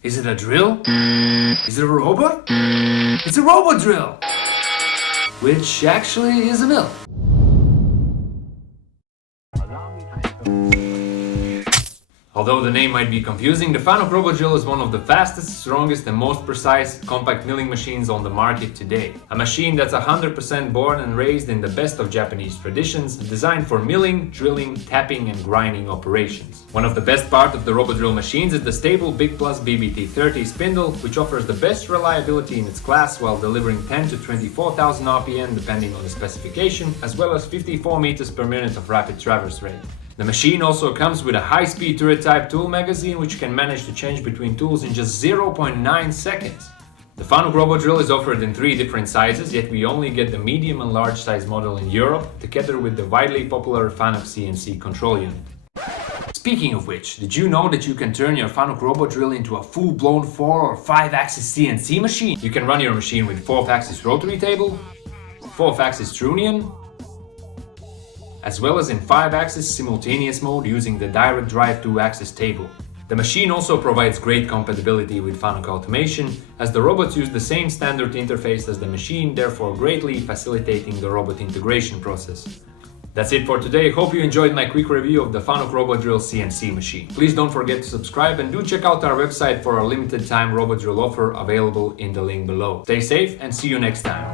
Is it a drill? Is it a robot? It's a Robodrill! Which actually is a mill. Although the name might be confusing, the FANUC Robodrill is one of the fastest, strongest and most precise compact milling machines on the market today. A machine that's 100% born and raised in the best of Japanese traditions, designed for milling, drilling, tapping and grinding operations. One of the best parts of the Robodrill machines is the stable Big Plus BBT30 spindle, which offers the best reliability in its class while delivering 10 to 24,000 RPM depending on the specification, as well as 54 meters per minute of rapid traverse rate. The machine also comes with a high-speed turret-type tool magazine which can manage to change between tools in just 0.9 seconds. The FANUC Robodrill is offered in 3 different sizes, yet we only get the medium and large size model in Europe, together with the widely popular FANUC CNC control unit. Speaking of which, did you know that you can turn your FANUC Robodrill into a full-blown 4 or 5-axis CNC machine? You can run your machine with 4th-axis rotary table, 4th-axis trunnion, as well as in 5-axis simultaneous mode using the direct drive 2-axis table. The machine also provides great compatibility with FANUC automation, as the robots use the same standard interface as the machine, therefore greatly facilitating the robot integration process. That's it for today. Hope you enjoyed my quick review of the FANUC Robodrill CNC machine. Please don't forget to subscribe and do check out our website for our limited time Robodrill offer available in the link below. Stay safe and see you next time.